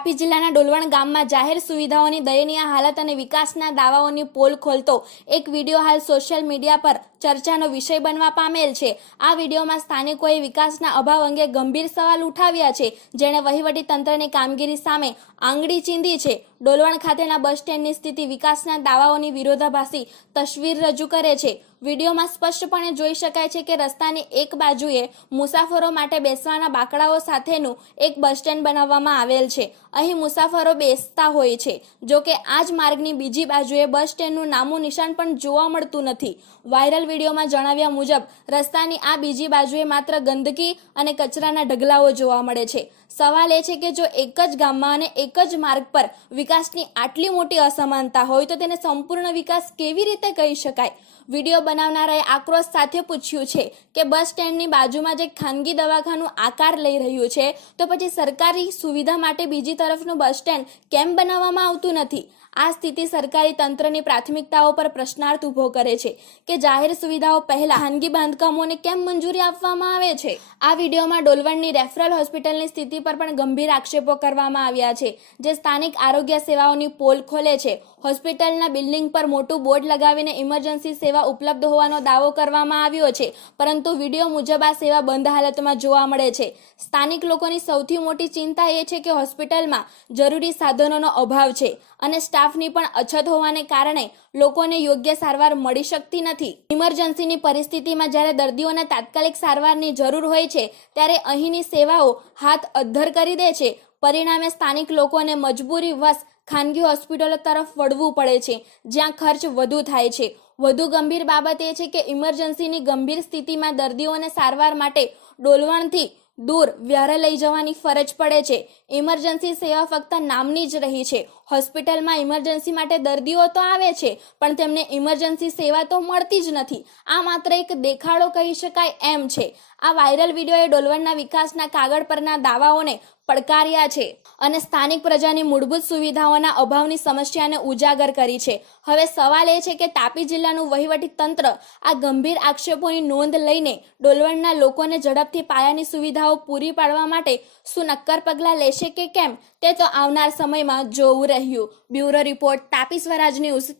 તાપી જિલ્લાના ડોલવણ ગામમાં જાહેર સુવિધાઓની દયનીય હાલત અને વિકાસના દાવાઓની પોલ ખોલતો એક વીડિયો હાલ સોશિયલ મીડિયા પર ચર્ચાનો વિષય બનવા પામેલ છે. આ વિડીયોમાં સ્થાનિકોએ વિકાસના અભાવ અંગે ગંભીર સવાલ ઉઠાવ્યા છે. જેણે વહીવટી તંત્રની કામગીરી સામે આંગળી ચીંધી છે. ડોલવણ ખાતેના બસ સ્ટેન્ડની સ્થિતિ વિકાસના દાવાઓની વિરોધાભાસી તસવીર રજૂ કરે છે. વિડીયોમાં સ્પષ્ટપણે જોઈ શકાય છે કે રસ્તાની એક બાજુએ મુસાફરો માટે બેસવાના બાકડાઓ સાથેનું એક બસ સ્ટેન્ડ બનાવવામાં આવેલ છે. અહીં મુસાફરો બેસતા હોય છે. જો કે આ જ માર્ગની બીજી બાજુએ બસ સ્ટેન્ડનું નામું નિશાન પણ જોવા મળતું નથી. વાયરલ વિડીયોમાં જણાવ્યા મુજબ, રસ્તાની આ બીજી બાજુએ માત્ર ગંદકી અને કચરાના ઢગલાઓ જોવા મળે છે. સવાલ એ છે કે જો એક જ ગામમાં અને એક જ માર્ગ પર વિકાસની આટલી મોટી અસમાનતા હોય તો તેને સંપૂર્ણ વિકાસ કેવી રીતે કહી શકાય? વીડિયો બનાવનારાએ આક્રોશ સાથે પૂછ્યું છે કે બસ સ્ટેન્ડની બાજુમાં જે ખાનગી દવાખાનું આકાર લઈ રહ્યું છે, તો પછી સરકારી સુવિધા માટે બીજી તરફનું બસ સ્ટેન્ડ કેમ બનાવવામાં આવતું નથી? આ સ્થિતિ સરકારી તંત્રની પ્રાથમિકતાઓ પર પ્રશ્નાર્થ ઊભો કરે છે કે જાહેર સુવિધાઓ પહેલા ખાનગી બાંધકામોને કેમ મંજૂરી આપવામાં આવે છે? આ વિડીયોમાં ડોલવણની રેફરલ હોસ્પિટલની સ્થિતિ પર પણ ગંભીર આક્ષેપો કરવામાં આવ્યા છે, જે સ્થાનિક આરોગ્ય સેવાઓની પોલ ખોલે છે. હોસ્પિટલના બિલ્ડિંગ પર મોટું બોર્ડ લગાવીને ઇમરજન્સી સેવા ઉપલબ્ધ હોવાનો દાવો કરવામાં આવ્યો છે, પરંતુ વીડિયો મુજબ આ સેવા બંધ હાલતમાં જોવા મળે છે. સ્થાનિક લોકોની સૌથી મોટી ચિંતા એ છે કે હોસ્પિટલમાં જરૂરી સાધનોનો અભાવ છે અને સ્ટાફની પણ અછત હોવાને કારણે લોકોને યોગ્ય સારવાર મળી શકતી નથી. ઇમરજન્સીની પરિસ્થિતિમાં જ્યારે દર્દીઓને તાત્કાલિક સારવારની જરૂર હોય છે, ત્યારે અહીંની સેવાઓ હાથ અદ્ધર કરી દે છે. પરિણામે સ્થાનિક લોકોને મજબૂરી વશ ખાનગી હોસ્પિટલો તરફ વળવું પડે છે, જ્યાં ખર્ચ વધુ થાય છે. વધુ ગંભીર બાબત એ છે કે ઇમરજન્સીની ગંભીર સ્થિતિમાં દર્દીઓને સારવાર માટે ડોલવણથી દૂર વ્યારે લઈ જવાની ફરજ પડે છે. ઇમરજન્સી સેવા ફક્ત નામની જ રહી છે. હોસ્પિટલમાં ઇમરજન્સી માટે દર્દીઓ તો આવે છે, પણ તેમને ઇમરજન્સી સેવા તો મળતી જ નથી. આ માત્ર એક દેખાડો કહી શકાય એમ છે. આ વાયરલ વિડીયોએ ડોલવણના વિકાસના કાગળ પરના દાવાઓને પડકાર્યા છે અને સ્થાનિક પ્રજાની મૂળભૂત સુવિધાઓના અભાવની સમસ્યાને ઉજાગર કરી છે. હવે સવાલ એ છે કે તાપી જિલ્લાનું વહીવટી તંત્ર આ ગંભીર આક્ષેપોની નોંધ લઈને ડોલવણના લોકોને ઝડપથી પાયાની સુવિધાઓ પૂરી પાડવા માટે શું નક્કર પગલાં લેશે કે કેમ, તે તો આવનાર સમયમાં જોવું રહ્યું bureau report Tapi Swaraj news